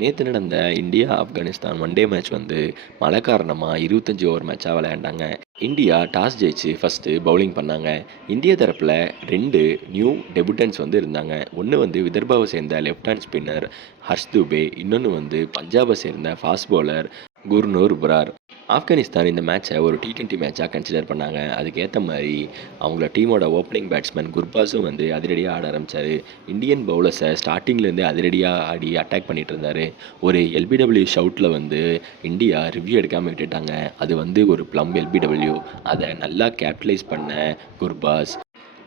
நேற்று நடந்த India Afghanistan one day match வந்து மழை காரணமாக 25 ஓவர் மேட்சாக விளையாண்டாங்க. இந்தியா டாஸ் ஜெயிச்சு ஃபஸ்ட்டு பவுலிங் பண்ணாங்க. இந்திய தரப்பில் 2 நியூ டெபுட்டன்ஸ் வந்து இருந்தாங்க. ஒன்று வந்து விதர்பாவை சேர்ந்த left hand spinner Harsh Dubey, இன்னொன்று வந்து பஞ்சாபை சேர்ந்த ஃபாஸ்ட் பவுலர் குர்னூர் புரார். ஆப்கானிஸ்தான் இந்த மேட்சை ஒரு T20 மேட்சாக கன்சிடர் பண்ணாங்க. அதுக்கேற்ற மாதிரி அவங்கள டீமோட ஓப்பனிங் பேட்ஸ்மேன் குர்பாஸும் வந்து அதிரடியாக ஆட ஆரம்பித்தார். இந்தியன் பவுலர்ஸை ஸ்டார்டிங்லேருந்து அதிரடியாக ஆடி அட்டாக் பண்ணிகிட்டு இருந்தார். ஒரு எல்பிடபிள்யூ ஷவுட்டில் வந்து இந்தியா ரிவ்யூ எடுக்காமல் விட்டுட்டாங்க. அது வந்து ஒரு ப்ளம் எல்பிடபிள்யூ. அதை நல்லா கேப்டலைஸ் பண்ண குர்பாஸ்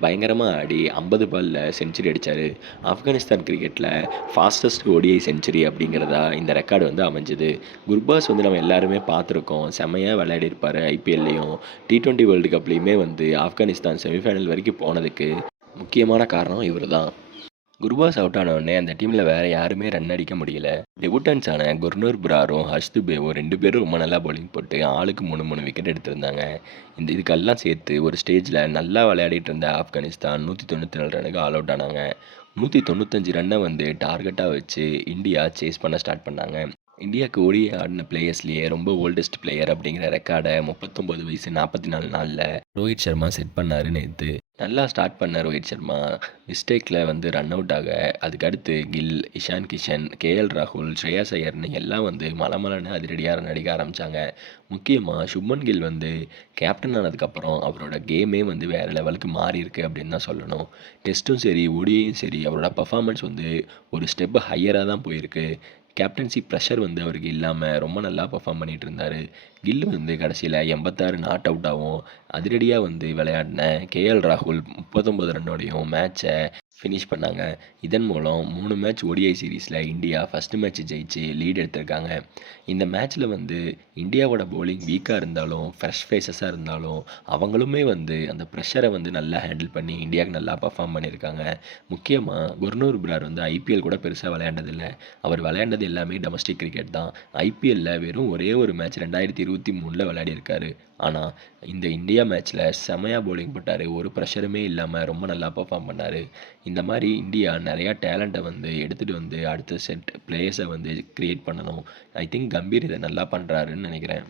பயங்கரமாக ஆடி 50 பாலில் செஞ்சுரி அடித்தார். ஆப்கானிஸ்தான் கிரிக்கெட்டில் ஃபாஸ்டஸ்ட் ODI செஞ்சுரி அப்படிங்கிறதா இந்த ரெக்கார்டு வந்து அமைஞ்சுது. குர்பாஸ் வந்து நம்ம எல்லாருமே பார்த்துருக்கோம். செம்மையாக விளையாடிருப்பார். IPLலையும் T20 வேர்ல்டு கப்லேயுமே வந்து ஆப்கானிஸ்தான் செமிஃபைனல் வரைக்கும் போனதுக்கு முக்கியமான காரணம் இவர் தான். குர்பாஸ் அவுட் ஆனவுடனே அந்த டீமில் வேறு யாருமே ரன் அடிக்க முடியல. டெபுட்டன்ஸான குர்னூர் புராரும் ஹர்ஷ் துபேவும் 2 பேரும் ரொம்ப நல்லா பவுலிங் போட்டு ஆளுக்கு 3 விக்கெட் எடுத்திருந்தாங்க. இதுக்கெல்லாம் சேர்த்து ஒரு ஸ்டேஜில் நல்லா விளையாடிட்டு இருந்த ஆப்கானிஸ்தான் 194 ரனுக்கு ஆல் அவுட் ஆனாங்க. 195 ரன்னை வந்து டார்கெட்டாக வச்சு இந்தியா சேஸ் பண்ண ஸ்டார்ட் பண்ணாங்க. இந்தியாவுக்கு ODI ஆடின பிளேயர்ஸ்லேயே ரொம்ப ஓல்டஸ்ட் பிளேயர் அப்படிங்கிற ரெக்கார்டை 39 வயசு 44 நாளில் ரோஹித் சர்மா செட் பண்ணார் நேற்று. நல்லா ஸ்டார்ட் பண்ண ரோஹித் சர்மா மிஸ்டேக்கில் வந்து ரன் அவுட் ஆக, அதுக்கடுத்து கில், இஷான் கிஷன், KL ராகுல், ஸ்ரேயாஸ் ஐயர்னு எல்லாம் வந்து மலமலன்னு அதிரடியாக ரன் அடிக்க ஆரம்பித்தாங்க. முக்கியமாக சுப்மன் கில் வந்து கேப்டன் ஆனதுக்கப்புறம் அவரோட கேமே வந்து வேறு லெவலுக்கு மாறி இருக்கு அப்படின்னு தான் சொல்லணும். டெஸ்ட்டும் சரி ODIயும் சரி அவரோட பர்ஃபார்மன்ஸ் வந்து ஒரு ஸ்டெப் ஹையராக தான் போயிருக்கு. கேப்டன்சி ப்ரெஷர் வந்து அவருக்கு இல்லாமல் ரொம்ப நல்லா பர்ஃபார்ம் பண்ணிகிட்டு இருந்தார். கில் வந்து கடைசியில் 86 நாட் அவுட்டாகவும் அதிரடியாக வந்து விளையாடின KL ராகுல் 39 ரன்னோடையும் மேட்சை ஃபினிஷ் பண்ணாங்க. இதன் மூலம் 3 மேட்ச் ODI சீரீஸில் இந்தியா ஃபஸ்ட்டு மேட்ச் ஜெயிச்சு லீட் எடுத்திருக்காங்க. இந்த மேட்ச்சில் வந்து இந்தியாவோட பவுலிங் வீக்காக இருந்தாலும் ஃப்ரெஷ் ஃபேஸஸாக இருந்தாலும் அவங்களுமே வந்து அந்த ப்ரெஷரை வந்து நல்லா ஹேண்டில் பண்ணி இந்தியாவுக்கு நல்லா பர்ஃபார்ம் பண்ணியிருக்காங்க. முக்கியமாக குர்னூர் புரார் வந்து IPL கூட பெருசாக விளையாண்டதில்லை. அவர் விளையாண்டது எல்லாமே டொமஸ்டிக் கிரிக்கெட் தான். IPLல வெறும் ஒரே ஒரு மேட்ச் 2023 விளையாடியிருக்காரு. ஆனால் இந்த இந்தியா மேட்ச்சில் செமையாக பவுலிங் போட்டார். ஒரு ப்ரெஷருமே இல்லாமல் ரொம்ப நல்லா பர்ஃபார்ம் பண்ணார். இந்த மாதிரி இந்தியா நிறையா டேலண்ட்டை வந்து எடுத்துகிட்டு வந்து அடுத்த செட் பிளேயர்ஸை வந்து க்ரியேட் பண்ணணும். ஐ திங்க் கம்பீர் இதை நல்லா பண்ணுறாருன்னு நினைக்கிறேன்.